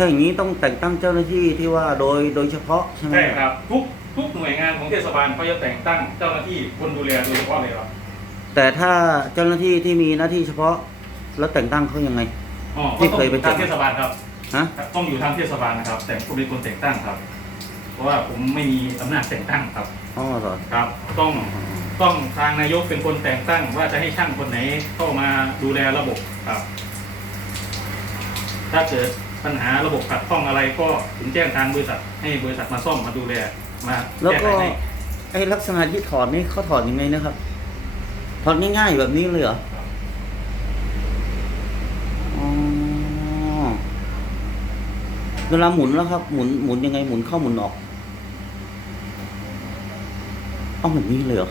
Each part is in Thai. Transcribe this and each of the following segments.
ถ้าอย่างนี้ต้องแต่งตั้งเจ้าหน้าที่ที่ว่าโดยโดยเฉพาะใช่ไหมใช่ครับทุกทุกหน่วยงานของเทศบาลเขาจะแต่งตั้งเจ้าหน้าที่คนดูแลโดยเฉพาะเลยครับแต่ถ้าเจ้าหน้าที่ที่มีหน้าที่เฉพาะ แล้วแต่งตั้งเขายังไง อ๋อที่ก็ต้องเคยไปทางเจอเทศบาลครับฮะต้องอยู่ทางเทศบาลนะครับ แต่ผมเป็นคนแต่งตั้งครับ เพราะว่าผมไม่มีอำนาจแต่งตั้งครับอ๋อเหรอครับ ต้องต้องทางนายกเป็นคนแต่งตั้ง ว่าจะให้ช่างคนไหนเข้ามาดูแลระบบครับ ถ้าเกิด ปัญหาระบบขัดข้องอะไรก็ถึงแจ้งทางบริษัท ให้บริษัทมาซ่อมมาดูแลมาแล้วแก้ไขก็ให้ไอ้ลักษณะที่ถอดนี่เขาถอดยังไงนะครับ ถอดง่ายๆแบบนี้เลยเหรออ๋อเวลาหมุนแล้วครับ หมุนหมุนยังไงหมุนเข้าหมุนออกเอาแบบนี้เลยเหรอ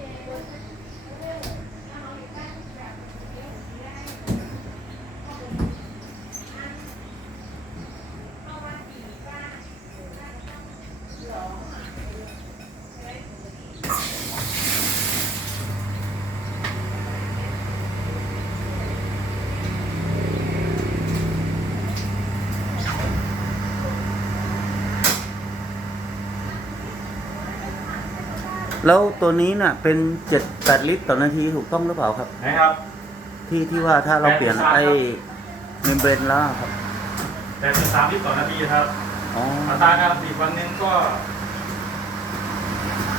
แล้วตัวนี้น่ะเป็นเจ็ดแปดลิตรต่อนาทีถูกต้องหรือเปล่าครับ นะครับ ที่ที่ว่าถ้าเราเปลี่ยนแปดสิบสามไอ้เมมเบรนแล้วครับแต่สิบสามลิตรต่อนาทีครับอ๋ออัตราการผลิตวันหนึงก็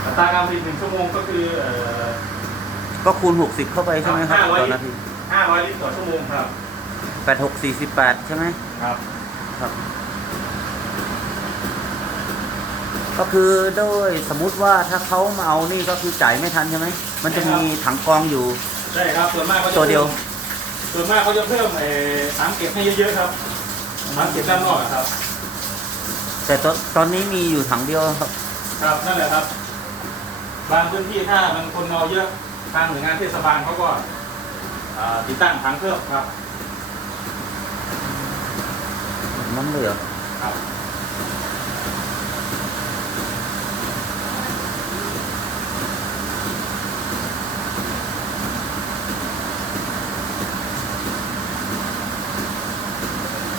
อัตราการผลิตหนึ่งชั่วโมงก็คือเอ่อก็คูณหกสิบเข้าไปใช่ไหมครับห้าร้อยต่อนาทีห้าร้อยลิตรต่อชั่วโมงครับแปดหกสี่สิบแปดใช่ไหมครับ ครับ ก็คือโดยสมมุติว่าถ้าเขามาเอานี่ก็คือจ่ายไม่ทันใช่ไหมมันจะมีถังกรองอยู่ใช่ครับส่วนมากเขาจะตัวเดียวส่วนมากเขาจะเพิ่มเอ่อถังเก็บให้เยอะๆครับถังเก็บด้านนอกอะครับ แต่ตอนตอนนี้มีอยู่ถังเดียวครับ ครับนั่นแหละครับ บางพื้นที่ถ้ามันคนเอาเยอะทางหน่วยงานเทศบาลเขาก็อ่าติดตั้งถังเพิ่มครับ มันเหลือครับ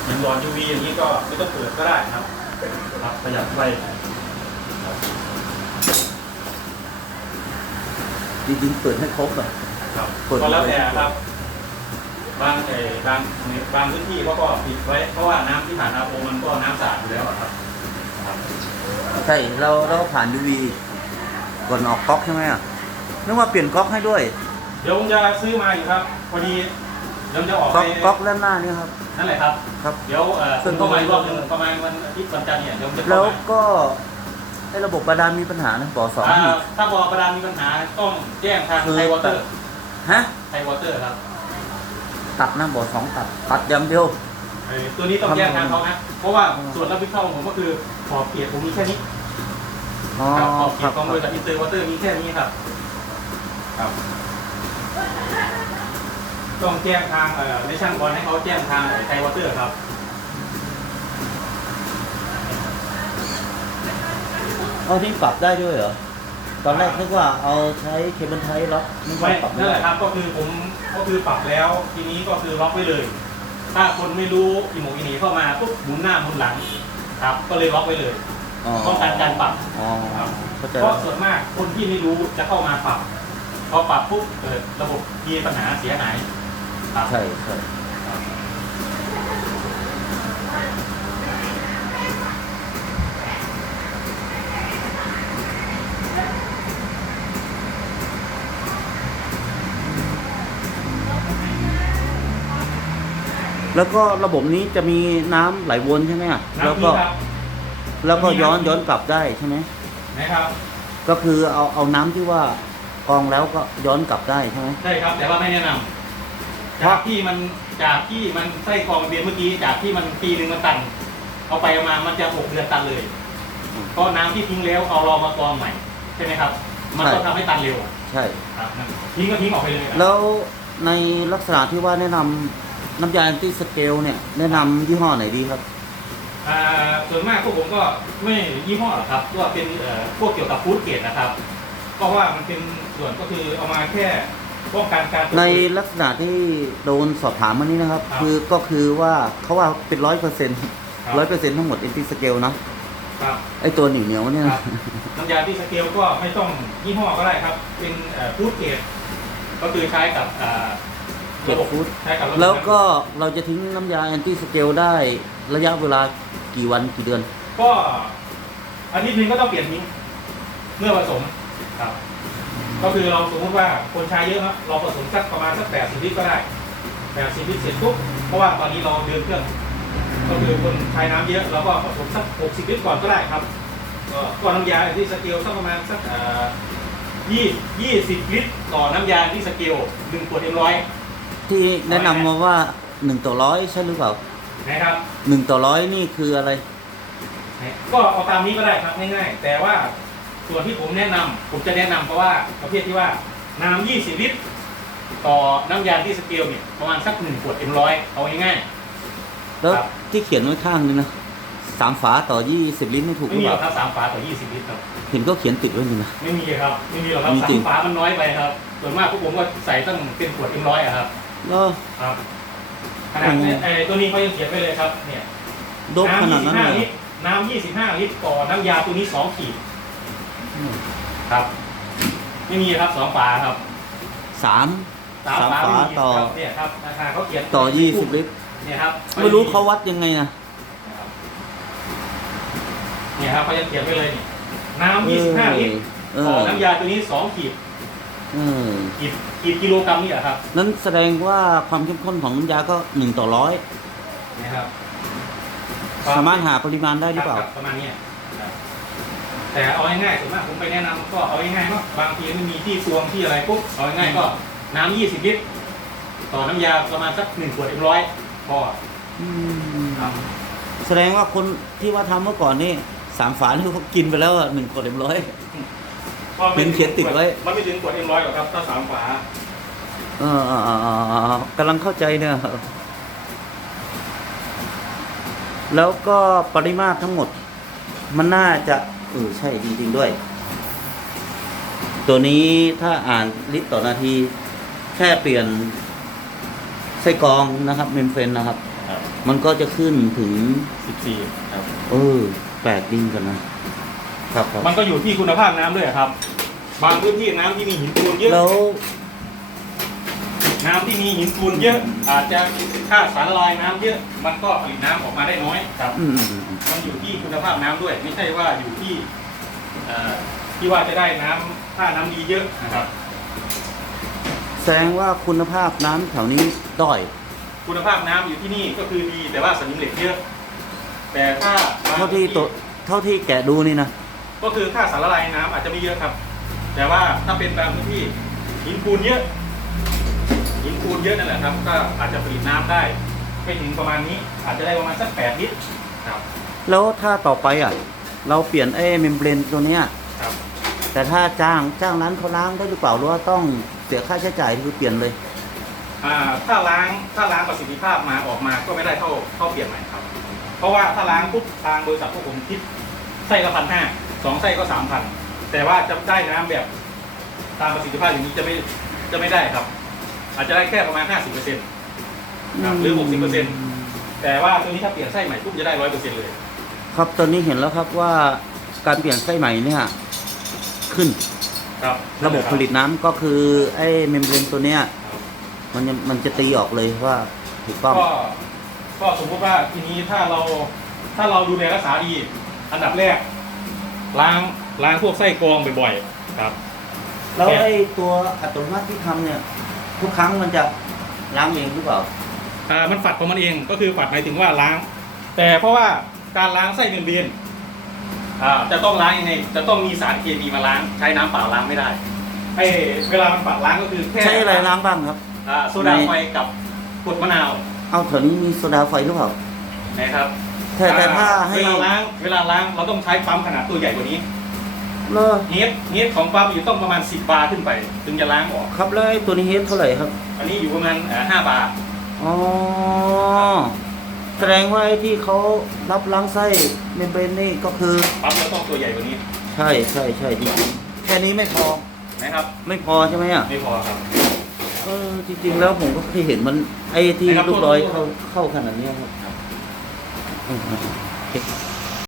อย่าง หลอด UV อย่างนี้ก็ไม่ต้องเปิดก็ได้ครับครับประหยัดไฟจริงๆเปิดให้ครบอะ ครับเปิด ก็แล้วแต่ครับ บางเอ่อบางบางพื้นที่เขาก็ปิดไว้เพราะว่าน้ำที่ผ่านอาโอมันก็น้ำสะอาดอยู่แล้วอะครับครับ ใช่เราเราผ่าน UV ก่อนออกก๊อกใช่ไหมอะนึกว่าเปลี่ยนก๊อกให้ด้วย เดี๋ยวผมจะซื้อมาอยู่ครับ พอดี เดี๋ยวจะออกก๊ไปอกก๊อกด้านหน้านี่ครับ นั่นแหละครับ ครับ เดี๋ยวเอ่อซึ่ผมงเข้ามาอีกรอบหนึงประมาณวันอาทิตย์วันจันทร์เนี่ยเดี๋ยวผมจะแล้เข้าวมา ก็ไอ้ระบบบาดาลมีปัญหานะบ่อสองอ่าอีก ถ้าบ่อประดานมีปัญหาต้องแจ้งทางคือไทยวอเตอร์ฮะ ไทยวอเตอร์ครับตัดนะบ่อสองตัด ตัดอย่างเดียว เอ่อตัวนี้ต้องแจ้งทางเขานะเพราะว่าส่วนรับผิดชอบของผมก็คือขอบเขตผมมีแค่นี้อ๋อครับขอบเขครัตบของบริษัทอินเตอร์วอเตอร์มีแค่นี้ครับครับ ต้องแจ้งทางเอ่อในช่างบอลให้เขาแจ้งทางไทยวอเตอร์ครับ เอาที่ปรับได้ด้วยเหรอ ตอนแรกนึกว่าเอาใช้เคเบิลไทยล็อกนึกว่าไม่ปรับไม่นั่นแหได้ ละครับก็คือผมก็คือปรับแล้วทีนี้ก็คือล็อกไว้เลย ถ้าคนไม่รู้อีโหมอีหนีเข้ามาปุ๊บหมุนหน้าหมุนหลังครับ ก็เลยล็อกไว้เลย ป้องกันการปรับ อ๋อครับเข้าใจเพแล้ราะวส่วนมากคนที่ไม่รู้จะเข้ามาปรับพอปรับปุ๊บเกิดระบบมีปัญหาเสียหายครับ ใช่ใช่แล้วก็ระบบนี้จะมีน้ำไหลวนใช่ไหมอะแล้วน้ำก็นี้ครับ แล้วก็ย้อนมีน้ำย้อนกลับได้ใช่ไหมนะครับก็คือเอาเอาน้ำที่ว่ากรองแล้วก็ย้อนกลับได้ใช่ไหม ใช่ครับ แต่ว่าไม่แนะนำ จากที่มันจากที่มันไส้กรองเบียนเมื่อกี้จากที่มันปีหนึ่งมันตัน เอาไปเอามามันจะหกเดือนตันเลยเพราะน้ำที่ทิ้งแล้วเอารอมากรองใหม่ใช่ไหมครับ มันก็ทำให้ตันเร็วใช่ ครับนั่นทิ้งก็ทิ้งออกไปเลยครับแล้วในลักษณะที่ว่าแนะนำน้ำยาแอนตี้สเกลเนี่ยแนะนำยี่ห้อไหนดีครับ อ่าส่วนมากพวกผมก็ไม่ยี่ห้อหรอกครับก็เป็นเอ่อพวกเกี่ยวกับฟู้ดเกรดนะครับ เพราะว่ามันเป็นส่วนก็คือเอามาแค่ ป้องกันการในลักษณะที่โดนสอบถามมานี้นะครับครับคือก็คือว่าเขาว่าเป็นร้อยเปอร์เซ็นต์ครับร้อยเปอร์เซ็นต์ทั้งหมดแอนตี้สเกลนะครับไอตัวเหนียวเหนียวๆเนี่ยคนะรับน้ำยาที่สเกลก็ไม่ต้องยี่ห้อก็ได้ครับ เป็นฟู้ดเกรดก็คือใช้กับอ่าระบบใช้กับระบบแล้วก็เราจะทิ้งน้ำยาแอนตี้สเกลได้ระยะเวลากี่วันกี่เดือน ก็อาทิตย์หนึงก็ต้องเปลี่ยนทิ้งเมื่อผสมครับ ก็คือเราสมมติว่าคนใช้เยอะครับเราผสมสักประมาณสักแปดสิบลิตรก็ได้แปดสิบลิตรเสร็จปุ๊บเพราะว่าตอนนี้เราเดินเครื่อง ก็คือคนใช้น้ำเยอะเราก็ผสมสักหกสิบลิตรก่อนก็ได้ครับก็ก็น้ำยาที่สเกลสักประมาณสักยี่ยี่สิบลิตรต่อน้ำยาที่สเกลหนึ่งขวดเอ็มร้อยที่แนะนำมาว่าหนึ่งต่อร้อยใช่หรือเปล่านะครับหนึ่งต่อร้อยนี่คืออะไร ก็เอาตามนี้ก็ได้ครับง่ายๆแต่ว่า ส่วนที่ผมแนะนำผมจะแนะนำเพราะว่าประเภทที่ว่าน้ำ20 ลิตร ต่อน้ำยาที่สเกลเนี่ยประมาณสักหนึ่งขวดเอ็มร้อยเอาง่าย แล้วครับ ที่เขียนไว้ข้างนึงนะสามฝาต่อยี่สิบลิตรไม่ถูๆกหไม่รือมีเปหรอกล่าครับสามฝาต่อ 20 ลิตรครับ เห็นก็เขียนติดไว้นี่นะ ไม่มีครับ ไม่มีหรอกครับมีสาจริมงฝามันน้อยไปครับ ส่วนมากพวกผมก็ใส่ตั้งเป็นขวดเอ็มร้อยอะครับ แล้ว ครับขนาดเนี่ยไอ้ตัวนี้เขายังเขียนไว้เลยครับ เนี่ยโดบขนาดนั้นน้ำเลย25ลิตรน้ำ25 ลิตรต่อน้ำยาตัวนี้ 2 ขีดอืม ครับ ไม่มีครับสองฝาครับสาม สามสามฝาฝาไม่มีต่อ ครับเนี่ยครับราคาเขาเขียนต่อยี่สิบลิตร เนี่ยครับไม่รู้เขาวัดยังไงนะ เนี่ยครับเขาจะเขียนไว้เลยนี่น้ำยี่สิบห้าลิตรเอต่ออน้ำยาตัวนี้สองขีดเออขีดขีดกิโลกรัมนี่แหละครับนั้นแสดงว่าความเข้มข้นของน้ำยาก็หนึ่งต่อร้อยนะครับสามารถหาปริมาณได้หรือเปล่า คบประมาณเนี้ยครับ แต่เอาง่ายๆส่วนมากผมไปแนะนำก็เอาง่ายๆเนาะบางทีไม่มีที่ตวงที่อะไรปุ๊บเอาง่ายๆก็น้ำยี่สิบลิตรต่อน้ำยาประมาณสักหนึ่งขวดเอ็มร้อยพออืมครับแสดงว่าคนที่ว่าทำเมื่อก่อนนี่สามฝานี่เขากินไปแล้วอะหนึ่งขวดเต็มร้อย ก็ไม่เห็นเขียนติดไว้ มันไม่ถึงขวดเอ็มร้อยหรอกครับถ้าสามฝาเออเออเออเออเออกำลังเข้าใจเนี่ยแล้วก็ปริมาตรทั้งหมด มันน่าจะ เออใช่จริง ๆ ด้วย ตัวนี้ถ้าอ่านลิตรต่อนาที แค่เปลี่ยนไส้กรองนะครับเมมเฟรนนะครับ ครับมันก็จะขึ้นถึง สิบสี่ครับ เออแปลกดีกันนะ ครับครับมันก็อยู่ที่คุณภาพน้ำด้วยครับ บางพื้นที่น้ำที่มีหินปูนเยอะ แล้ว น้ำที่มีหินปูนเยอะ อาจจะค่าสารละลายน้ำเยอะ มันก็ผลิตน้ำออกมาได้น้อยครับอืมอืมอืมมันอยู่ที่คุณภาพน้ำด้วย ไม่ใช่ว่าอยู่ที่เอ่อที่ว่าจะได้น้ำถ้าน้ำดีเยอะนะครับ แสดงว่าคุณภาพน้ำแถวนี้ด้อย คุณภาพน้ำอยู่ที่นี่ก็คือดีแต่ว่าสนิมเหล็กเยอะ แต่ถ้าบงเท่าที่ตัวเท่าที่แกะดูนี่นะก็คือค่าสารละลายน้ำอาจจะไม่เยอะครับ แต่ว่าถ้าเป็นบางพื้นที่หินปูนเยอะ หินปูนเยอะนั่นแหละครับ ก็อาจจะผลิตน้ำได้ไม่ถึงประมาณนี้ อาจจะได้ประมาณสักแปดลิตรครับแล้วถ้าต่อไปอะ เราเปลี่ยนไอ้เมมเบรนตัวเนี้ย ครับ แต่ถ้าจ้างจ้างร้านเขาล้างได้หรือเปล่าหรือว่าต้องเสียค่าใช้จ่ายคือเปลี่ยนเลย อ่าถ้าล้างถ้าล้างประสิทธิภาพมาออกมาก็ไม่ได้เท่าเท่าเปลี่ยนใหม่ครับ เพราะว่าถ้าล้างปุ๊บทางบริษัทพวกผมคิดไส้ละพันห้าสองไส้ก็สามพันแต่ว่าจะได้น้ำแบบ ตามประสิทธิภาพอย่างนี้จะไม่จะไม่ได้ครับ อาจจะได้แค่ประมาณห้าสิบเปอร์เซ็นต์ครับหรือ 60%แต่ว่าตัวนี้ถ้าเปลี่ยนไส้ใหม่ปุ๊บจะได้ร้อยเปอร์เซ็นต์เลย ครับตอนนี้เห็นแล้วครับว่าการเปลี่ยนไส้ใหม่เนี่ยขึ้นครับระบบผลิตน้ำก็คือไอ้เมมเบรนตัวเนี้ยครับมันจะมันจะตีออกเลยว่าถูกต้อง ก็ก็สมมติว่าทีนี้ถ้าเราถ้าเราดูแลรักษาดี อันดับแรก ล้างล้างพวกไส้กรองบ่อยๆครับ แล้วไอ้ตัวอัตโนมัติที่ทำเนี่ย ทุกครั้งมันจะล้างเองหรือเปล่าอ่ามันฝัดของมันเองก็คือฝัดหมายถึงว่าล้าง แต่เพราะว่าการล้างไส้เมมเบรนอ่าจะต้องล้างยังไงจะต้องมีสารเคมีมาล้าง ใช้น้ำเปล่าล้างไม่ได้ไอ้เวลามันฝัดล้างก็คือแค่ใช้อะไรล้างบ้างครับอ่าโซดาไฟกับกรดมะนาว เอาแถวนี้มีโซดาไฟหรือเปล่านะครับแต่แต่ถ้าอ่ให้เวลาล้างเวลาล้างเราต้องใช้ปั๊มขนาดตัวใหญ่กว่านี้ เลอเฮดเฮดของปั๊มอยู่ต้องประมาณ 10 บาร์ขึ้นไป ถึงจะล้างออก ครับแล้วไอ้ตัวนี้เฮดเท่าไหร่ครับ อันนี้อยู่ประมาณอ่าบาร์อ๋อแสดงว่าไอ้ที่เขารับล้างไส้เมมเบรนนี่ก็คือ ปั๊มเราต้องตัวใหญ่กว่านี้ใช่ใช่ใช่จริงๆแค่นี้ไม่พอนะครับ ไม่พอใช่ไหมอะไม่พอครับ เออจริง ๆ แล้วผมก็เคยเห็นมันไอ้ที่นะครับลูกร้อยโทษ เข้าเข้าขนาดเนี้ยครับอืมโอเค